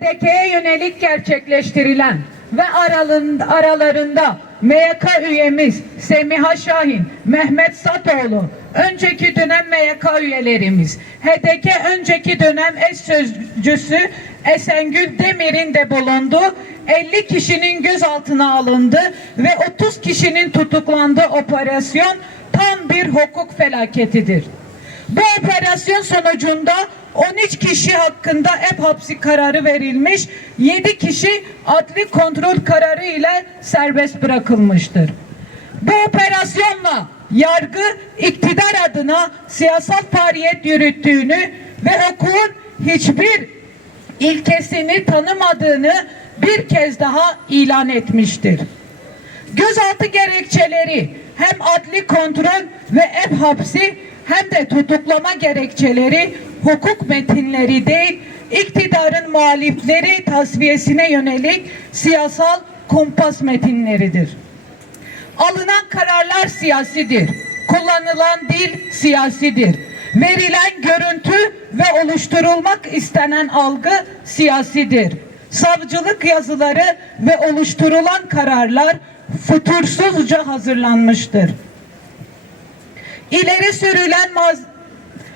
HDK'ye yönelik gerçekleştirilen ve aralığında, aralarında MYK üyemiz Semiha Şahin, Mehmet Satoğlu, önceki dönem MYK üyelerimiz, HDK önceki dönem eş sözcüsü Esengül Demir'in de bulunduğu 50 kişinin gözaltına alındı ve 30 kişinin tutuklandığı operasyon tam bir hukuk felaketidir. Bu operasyon sonucunda 13 kişi hakkında ev hapsi kararı verilmiş, 7 kişi adli kontrol kararı ile serbest bırakılmıştır. Bu operasyonla yargı iktidar adına siyasal faaliyet yürüttüğünü ve hukukun hiçbir ilkesini tanımadığını bir kez daha ilan etmiştir. Gözaltı gerekçeleri hem adli kontrol ve ev hapsi hem de tutuklama gerekçeleri hukuk metinleri değil, iktidarın muhalifleri tasfiyesine yönelik siyasal kumpas metinleridir. Alınan kararlar siyasidir. Kullanılan dil siyasidir. Verilen görüntü ve oluşturulmak istenen algı siyasidir. Savcılık yazıları ve oluşturulan kararlar fütursuzca hazırlanmıştır. İleri sürülen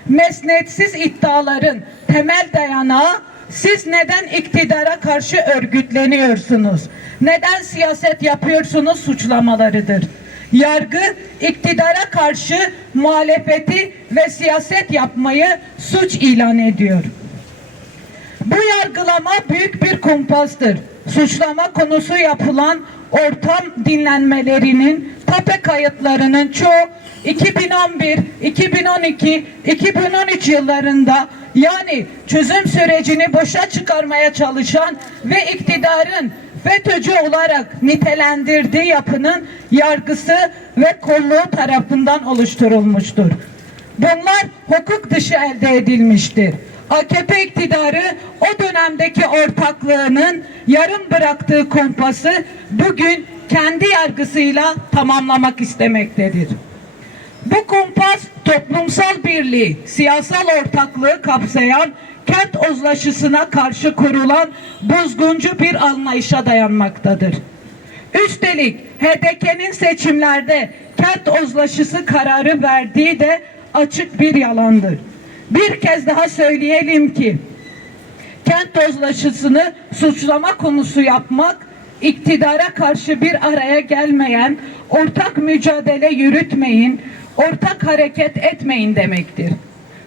mesnetsiz iddiaların temel dayanağı siz neden iktidara karşı örgütleniyorsunuz? Neden siyaset yapıyorsunuz suçlamalarıdır. Yargı iktidara karşı muhalefeti ve siyaset yapmayı suç ilan ediyor. Bu yargılama büyük bir kumpastır. Suçlama konusu yapılan ortam dinlenmelerinin tape kayıtlarının çoğu 2011, 2012, 2013 yıllarında yani çözüm sürecini boşa çıkarmaya çalışan ve iktidarın FETÖ'cü olarak nitelendirdiği yapının yargısı ve kolluğu tarafından oluşturulmuştur. Bunlar hukuk dışı elde edilmiştir. AKP iktidarı o dönemdeki ortaklığının yarım bıraktığı kompası bugün kendi yargısıyla tamamlamak istemektedir. Bu kumpas toplumsal birliği, siyasal ortaklığı kapsayan kent uzlaşısına karşı kurulan bozguncu bir anlayışa dayanmaktadır. Üstelik HDP'nin seçimlerde kent uzlaşısı kararı verdiği de açık bir yalandır. Bir kez daha söyleyelim ki kent uzlaşısını suçlama konusu yapmak iktidara karşı bir araya gelmeyen, ortak mücadele yürütmeyin, ortak hareket etmeyin demektir.